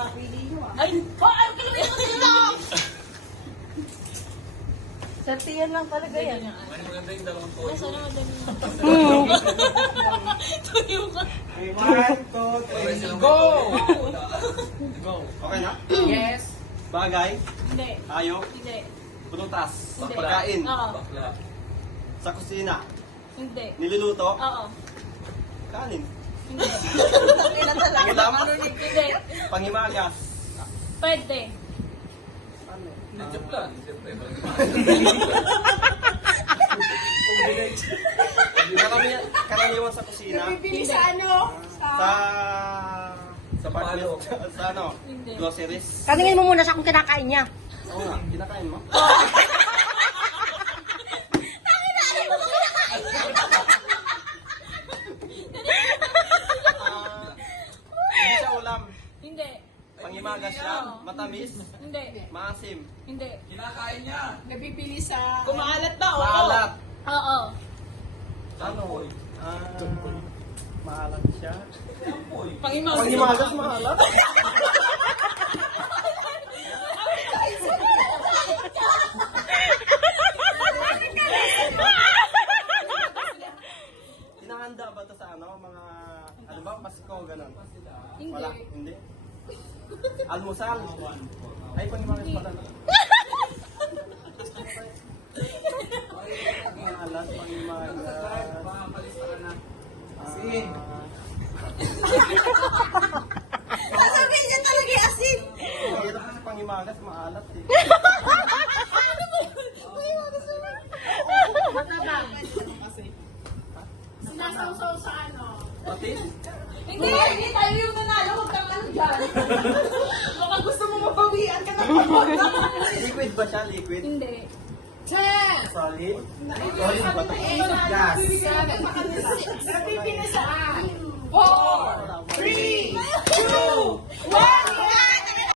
napili nyo ah. Ay, ay, kilometro dito! 30 yan lang talaga yan. Ay, maganda yung dalawang toyo. Sana madali. Okay, 1, 2, 3, go! Go. Okay na? Yes. Bagay, Hindi. ayok, Hindi. pulutas, Hindi. pagkain, Oo. sa kusina, Hindi. niluluto, Oo. kanin, Hindi. Ilan talaga? ulam, Hindi. panghimagas. Pwede. Joke lang. Karaniwan sa kusina, Bibili sa ano? sa palo, sa ano, Hindi. groceries. Tanungin mo muna sa kung kinakain niya. Oo nga, kinakain mo? Hindi siya ulam. Hindi. Panghimagas lang, matamis, Hindi. maasim, Hindi. kinakain niya. Nabibili sa... Kumaalat ba? Oo. Maalat. Oo. Ano? Maalat siya. Pangimagas. Panghimagas maalat? Hinahanda ba ito sa ano, mga, ano ba, Pasko, gano'n? Hindi. Wala, hindi. Almusal. Ay, panghimagas pala. Maalat, panghimagas. Asin. Sasabihin niya talaga yung asin. Hirap kasi panghimagas, maalat eh. Matabang. Sinasawsaw sa ano? Patis? Hindi tayo yung nanalo. Huwag kang ano dyan. Baka gusto mo mabawian ka na. Liquid ba siya? Liquid? Hindi. 10. Solid? Solid ba ito? Gas. 7. Nabibili sa